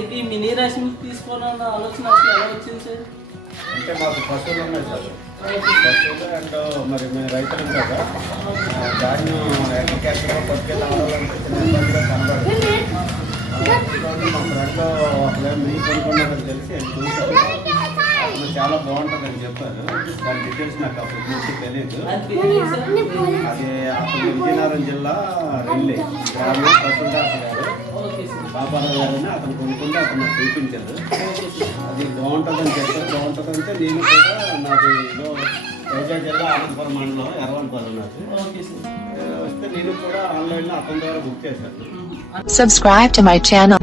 మీకు ఈ mini rice mill తీసుకోవాలన్న ఆలోచన అసలు ఎలా వచ్చింది సార్? అంటే మాకు పశువులు ఉన్నాయి సార్. పశువులు అండ్ మరి మేము రైతులు కదా, ధాన్యం అగ్రికల్చర్గా పట్టుకెళ్ళి ఆడాలంటే చిన్న ఇబ్బందిగా కనబడుతుంది. మా ఫ్రెండ్ ఒకవేళ మీకు కొనుక్కున్నారని తెలిసి అది చూసారు. అతను చాలా బాగుంటుందని చెప్పారు. దాని డీటెయిల్స్ నాకు అప్పుడు నుంచి తెలియదు. అది అతను విజయనగరం జిల్లా రెల్లి గ్రామం పశుదాస్ గారు బాబారావు గారని అతను కొనుక్కుంటే అతను నాకు చూపించారు. అది బాగుంటుందని చెప్పారు. బాగుంటుందంటే నేను కూడా నాది వైజాగ్ జిల్లా అనంతపురం మండలం ఎర్రవనపల్లి నాకు వస్తే నేను కూడా ఆన్లైన్లో అతని ద్వారా బుక్ చేశాను. Subscribe to my channel.